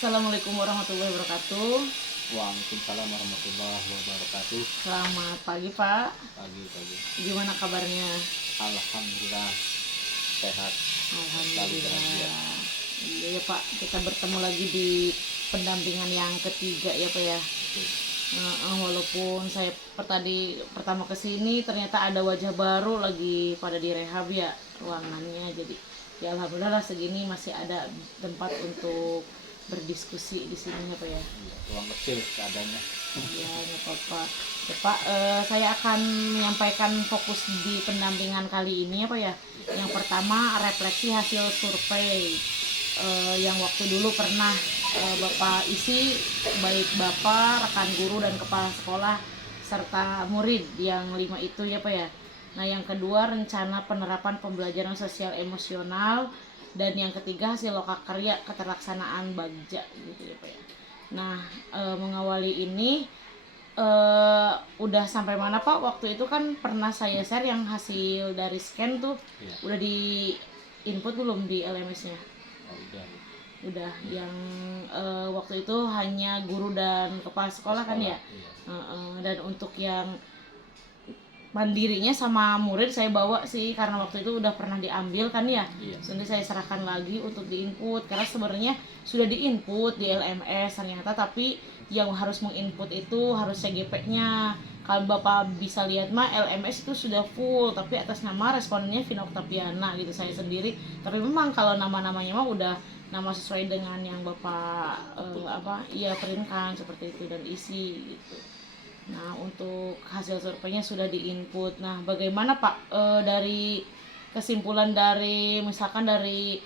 Assalamualaikum warahmatullahi wabarakatuh. Waalaikumsalam warahmatullahi wabarakatuh. Selamat pagi Pak. Pagi. Gimana kabarnya? Alhamdulillah sehat. Selalu bahagia. Alhamdulillah. Iya ya Pak, kita bertemu lagi di pendampingan yang ketiga ya Pak ya. Oke. Walaupun saya pertama kesini ternyata ada wajah baru lagi pada direhab ya ruangannya. Jadi ya alhamdulillah lah segini masih ada tempat untuk berdiskusi di sini ya Pak ya. Iya, ruang kecil keadaannya. Iya, nggak apa-apa. Ya, Pak, saya akan menyampaikan fokus di pendampingan kali ini apa ya. Yang pertama refleksi hasil survei yang waktu dulu pernah Bapak isi, baik Bapak, rekan guru dan kepala sekolah serta murid yang 5 itu ya Pak ya. Nah yang kedua rencana penerapan pembelajaran sosial emosional dan yang ketiga hasil lokakarya keterlaksanaan Bagja gitu ya Pak ya. Nah mengawali ini udah sampai mana Pak? Waktu itu kan pernah saya share yang hasil dari scan tuh. Iya. Udah di input belum di LMS-nya? Oh, Udah yang waktu itu hanya guru dan kepala sekolah kan ya. Iya. Dan untuk yang mandirinya sama murid saya bawa sih karena waktu itu udah pernah diambil kan ya. Iya. Nanti saya serahkan lagi untuk diinput karena sebenarnya sudah diinput di LMS ternyata, tapi yang harus menginput itu harus CGP-nya. Kalau Bapak bisa lihat mah LMS itu sudah full tapi atas nama respondennya Vina Oktaviana gitu saya sendiri. Tapi memang kalau nama-namanya mah udah nama sesuai dengan yang Bapak printkan seperti itu dan isi gitu. Nah untuk hasil surveinya sudah diinput. Nah bagaimana Pak dari kesimpulan dari misalkan dari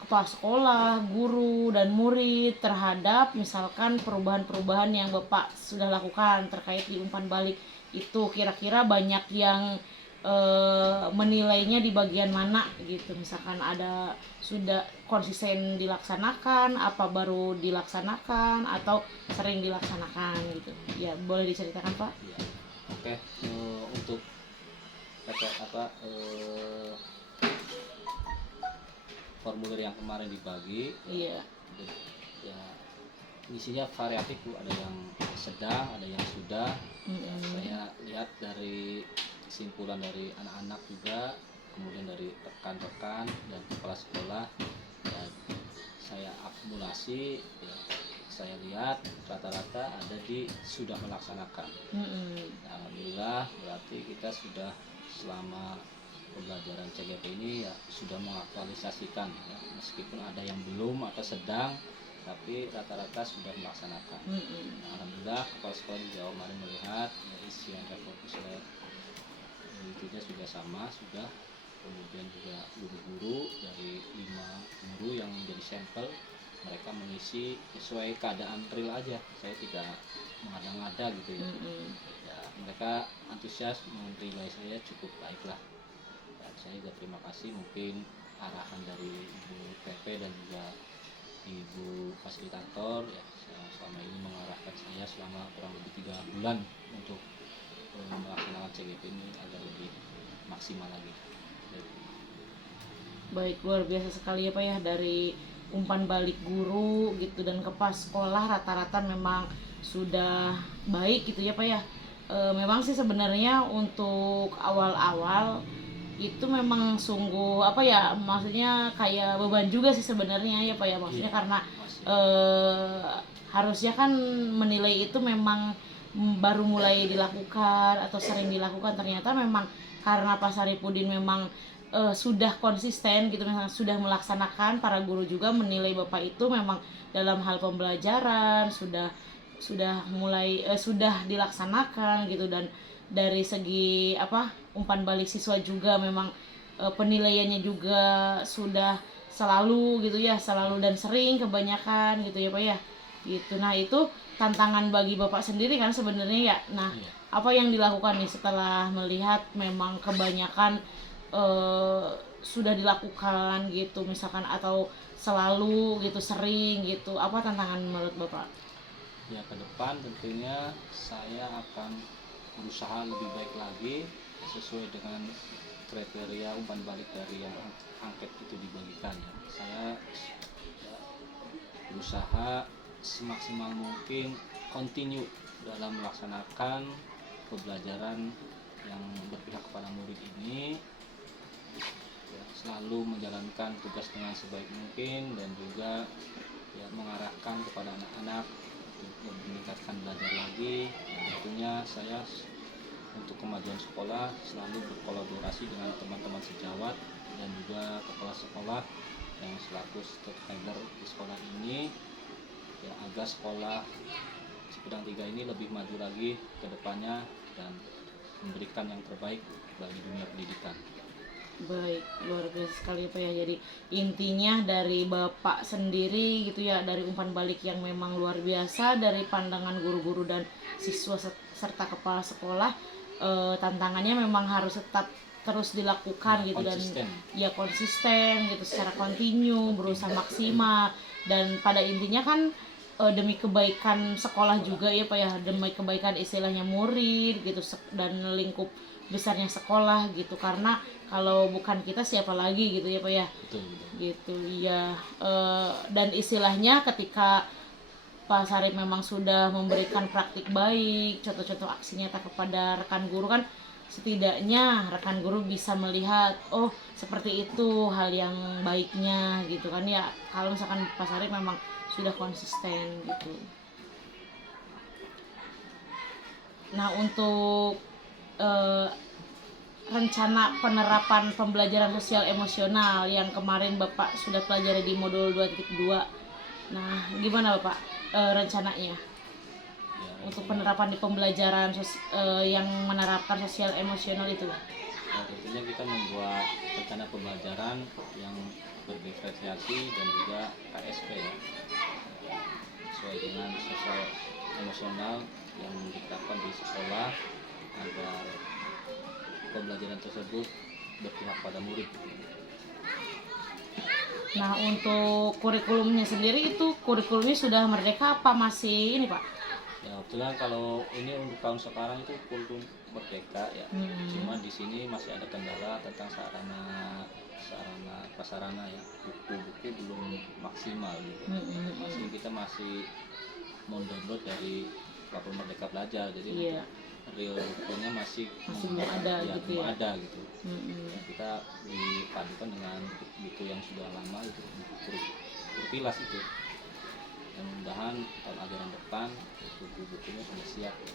kepala sekolah, guru dan murid terhadap misalkan perubahan-perubahan yang Bapak sudah lakukan terkait di umpan balik itu, kira-kira banyak yang menilainya di bagian mana gitu, misalkan ada sudah konsisten dilaksanakan, apa baru dilaksanakan atau sering dilaksanakan gitu ya, boleh diceritakan Pak? Iya. Oke. Untuk formulir yang kemarin dibagi, Iya. ya isinya variatif Bu, ada yang sedang, ada yang sudah. Ya, saya lihat dari kesimpulan dari anak-anak juga, kemudian dari rekan-rekan dan kepala sekolah, ya, saya akumulasi, ya, saya lihat rata-rata ada di sudah melaksanakan. Nah, alhamdulillah berarti kita sudah selama pembelajaran CGP ini ya sudah mengaktualisasikan, ya, meskipun ada yang belum atau sedang, tapi rata-rata sudah melaksanakan. Nah, alhamdulillah kepala sekolah di Jawa kemarin melihat ya, isi yang terfokus intinya sudah sama, sudah. Kemudian juga guru-guru dari 5 guru yang menjadi sampel, mereka mengisi sesuai keadaan real aja, saya tidak mengada-ngada gitu ya. Ya mereka antusias menilai saya cukup baiklah, dan saya juga terima kasih. Mungkin arahan dari Ibu PP dan juga Ibu fasilitator ya selama ini mengarahkan saya selama kurang lebih 3 bulan untuk melaksanakan CGP ini agar lebih maksimal lagi. Baik, luar biasa sekali ya Pak ya, dari umpan balik guru gitu dan kepala sekolah rata-rata memang sudah baik gitu ya Pak ya. Memang sih sebenarnya untuk awal-awal itu memang sungguh apa ya, maksudnya kayak beban juga sih sebenarnya ya Pak ya, maksudnya karena harusnya kan menilai itu memang baru mulai dilakukan atau sering dilakukan, ternyata memang karena Pak Saripudin memang sudah konsisten gitu, misalnya sudah melaksanakan, para guru juga menilai Bapak itu memang dalam hal pembelajaran sudah mulai sudah dilaksanakan gitu, dan dari segi umpan balik siswa juga memang penilaiannya juga sudah selalu gitu ya, selalu dan sering kebanyakan gitu ya Pak ya gitu. Nah itu tantangan bagi Bapak sendiri kan sebenarnya ya. Nah apa yang dilakukan nih setelah melihat memang kebanyakan sudah dilakukan gitu misalkan, atau selalu gitu, sering gitu, apa tantangan menurut Bapak? Ya ke depan tentunya saya akan berusaha lebih baik lagi sesuai dengan kriteria umpan balik dari yang angket itu dibagikan ya. Saya berusaha semaksimal mungkin continue dalam melaksanakan pembelajaran yang berpihak kepada murid ini, ya, selalu menjalankan tugas dengan sebaik mungkin dan juga ya mengarahkan kepada anak-anak untuk meningkatkan belajar lagi. Dan tentunya saya untuk kemajuan sekolah selalu berkolaborasi dengan teman-teman sejawat dan juga kepala sekolah yang selaku stakeholder di sekolah ini, ya, agar sekolah Cipedang 3 ini lebih maju lagi ke depannya dan memberikan yang terbaik bagi dunia pendidikan. Baik, luar biasa sekali Pak ya. Jadi intinya dari Bapak sendiri gitu ya, dari umpan balik yang memang luar biasa dari pandangan guru-guru dan siswa serta kepala sekolah, tantangannya memang harus tetap terus dilakukan gitu Konsisten. dan ya konsisten gitu secara kontinu, berusaha maksimal, dan pada intinya kan demi kebaikan sekolah juga ya Pak ya, demi kebaikan istilahnya murid gitu dan lingkup besarnya sekolah gitu, karena kalau bukan kita siapa lagi gitu ya Pak ya. Betul, betul. Gitu ya. Dan istilahnya ketika Pak Sarip memang sudah memberikan praktik baik, contoh-contoh aksi nyata kepada rekan guru, kan setidaknya rekan guru bisa melihat oh seperti itu hal yang baiknya gitu kan ya, kalau misalkan Pak Sarip memang sudah konsisten gitu. Nah, untuk rencana penerapan pembelajaran sosial emosional yang kemarin Bapak sudah pelajari di modul 2.2. Nah, gimana Bapak rencananya Ya, untuk penerapan di pembelajaran yang menerapkan sosial emosional itu? ya, tentunya kita membuat rencana pembelajaran yang berdiferensiasi dan juga KSP ya, sesuai dengan sosial emosional yang diterapkan di sekolah agar pembelajaran tersebut berpihak pada murid. Nah, untuk kurikulumnya sendiri itu kurikulumnya sudah merdeka apa masih ini Pak? Ya, kebetulan kalau ini untuk tahun sekarang itu kurikulum merdeka ya. Cuma di sini masih ada kendala tentang sarana prasarana ya. Buku-buku belum maksimal gitu. Kita masih mendownload dari platform Merdeka Belajar. Jadi Iya. real bukunya masih belum ada ya, gitu belum ya. ada gitu. Ya, kita dipadukan dengan buku yang sudah lama itu, buku Kurpilas itu. Dan mudah-mudahan tahun ajaran depan buku-bukunya sudah siap ya.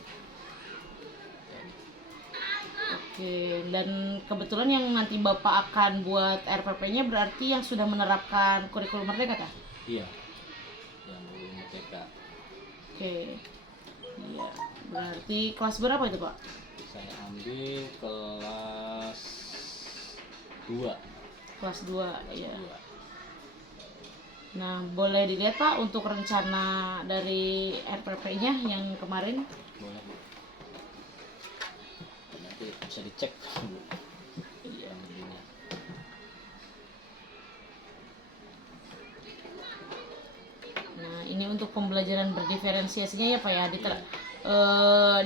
Oke, dan kebetulan yang nanti Bapak akan buat RPP-nya berarti yang sudah menerapkan kurikulum merdeka kah? Iya, yang belum merdeka. Oke, iya, berarti kelas berapa itu Pak? Saya ambil kelas 2. Kelas 2, ya. 2. Nah, boleh dilihat Pak untuk rencana dari RPP-nya yang kemarin? Boleh Bu. Nanti bisa dicek Bu. Iya. Yang lebihnya. Nah, ini untuk pembelajaran berdiferensiasinya ya Pak ya.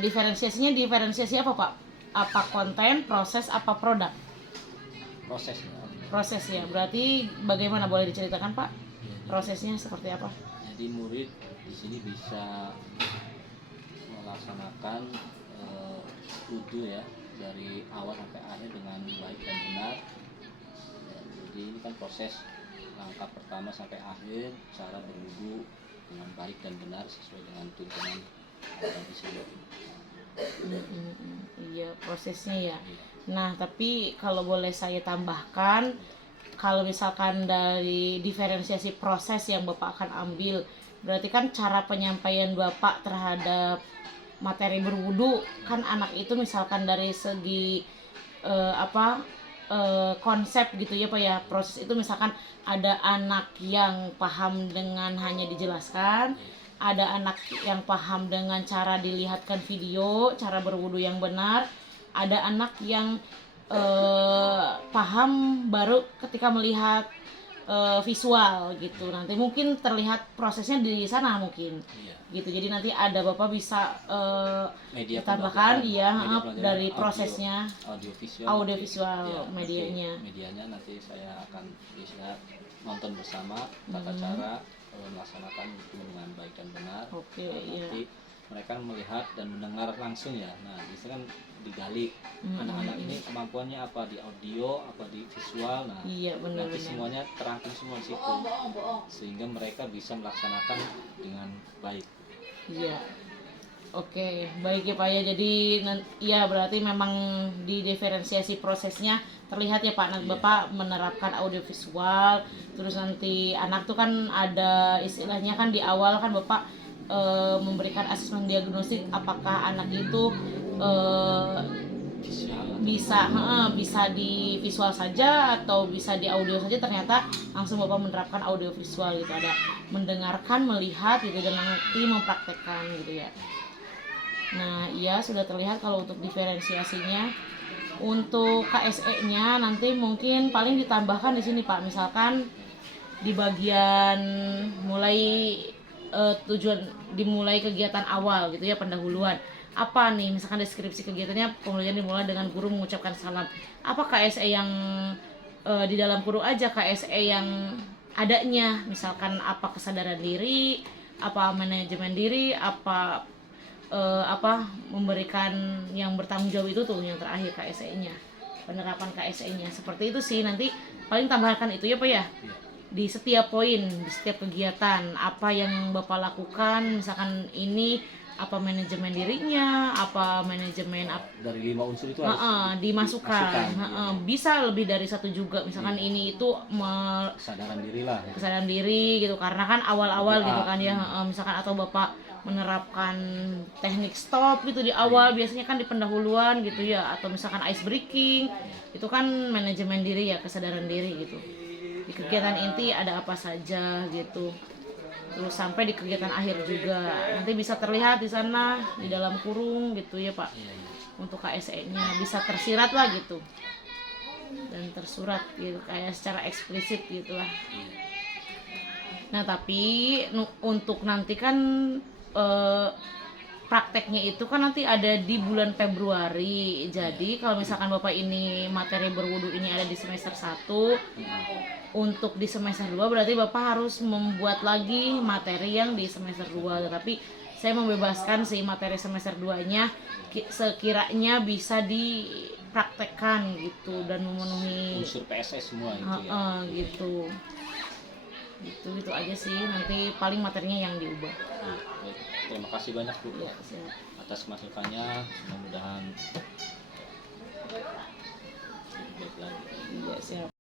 Diferensiasi apa Pak? Apa konten, proses, apa produk? Prosesnya. Proses ya. Berarti bagaimana, boleh diceritakan Pak? Prosesnya seperti apa? Jadi murid di sini bisa melaksanakan studi ya dari awal sampai akhir dengan baik dan benar. Ya, jadi ini kan proses langkah pertama sampai akhir, cara berwudu dengan baik dan benar sesuai dengan tuntunan agama Islam. Iya, prosesnya ya. Nah, tapi kalau boleh saya tambahkan, kalau misalkan dari diferensiasi proses yang Bapak akan ambil, berarti kan cara penyampaian Bapak terhadap materi berwudu, kan anak itu misalkan dari segi konsep gitu ya Pak ya, proses itu misalkan ada anak yang paham dengan hanya dijelaskan, ada anak yang paham dengan cara dilihatkan video, cara berwudu yang benar, ada anak yang paham baru ketika melihat visual gitu. Nanti mungkin terlihat prosesnya di sana mungkin. Iya. Gitu. Jadi nanti ada Bapak bisa Media tambahkan pembelajaran, ya media dari pembelajaran, prosesnya audio visual ya, medianya. medianya nanti saya akan bisa nonton bersama tata cara melaksanakan itu dengan baik dan benar. Oke, Nah, iya. nanti mereka melihat dan mendengar langsung ya. Nah, biasanya kan digali anak-anak ini kemampuannya apa di audio, apa di visual. Nah, Iya, nanti benar-benar. semuanya terangkum semua di situ, sehingga mereka bisa melaksanakan dengan baik. Iya. Oke, baik ya Pak ya. Jadi ya berarti memang di diferensiasi prosesnya terlihat ya Pak. Nanti Iya. Bapak menerapkan audiovisual, terus nanti anak tuh kan ada istilahnya kan di awal kan Bapak memberikan asesmen diagnostik apakah anak itu bisa di visual saja atau bisa di audio saja. Ternyata langsung Bapak menerapkan audio visual gitu, ada mendengarkan, melihat gitu, dan nanti mempraktekkan gitu ya. Nah iya sudah terlihat kalau untuk diferensiasinya. Untuk KSE-nya nanti mungkin paling ditambahkan di sini Pak, misalkan di bagian mulai tujuan dimulai kegiatan awal gitu ya, pendahuluan apa nih, misalkan deskripsi kegiatannya kemudian dimulai dengan guru mengucapkan salam. Apa KSE yang di dalam kurung aja, KSE yang adanya, misalkan apa kesadaran diri, apa manajemen diri, apa memberikan yang bertanggung jawab, itu tuh yang terakhir KSE-nya, penerapan KSE-nya seperti itu sih. Nanti paling tambahkan itu ya Pak ya, di setiap poin, di setiap kegiatan apa yang Bapak lakukan, misalkan ini apa manajemen dirinya, apa manajemen Dari 5 unsur itu harus dimasukkan. Bisa lebih dari satu juga, misalkan ini itu kesadaran diri lah. kesadaran diri gitu, karena kan awal-awal gitu kan ya, misalkan atau Bapak menerapkan teknik stop gitu di awal, biasanya kan di pendahuluan gitu ya, atau misalkan ice breaking, itu kan manajemen diri ya, kesadaran diri gitu. Di kegiatan inti ada apa saja gitu, terus sampai di kegiatan akhir juga nanti bisa terlihat di sana di dalam kurung gitu ya Pak. Untuk KSE-nya bisa tersirat lah gitu dan tersurat gitu, kayak secara eksplisit gitulah. Nah tapi untuk nanti kan prakteknya itu kan nanti ada di bulan Februari. Jadi kalau misalkan Bapak ini materi berwudu ini ada di semester 1, untuk di semester 2 berarti Bapak harus membuat lagi materi yang di semester 2. Tetapi saya membebaskan sih materi semester 2-nya sekiranya bisa dipraktekkan gitu dan memenuhi unsur PSS semua gitu ya. Gitu aja sih, nanti paling materinya yang diubah. Baik. Terima kasih banyak Bu Ya, siap. atas masukannya, mudah-mudahan baik lagi. Iya, siap.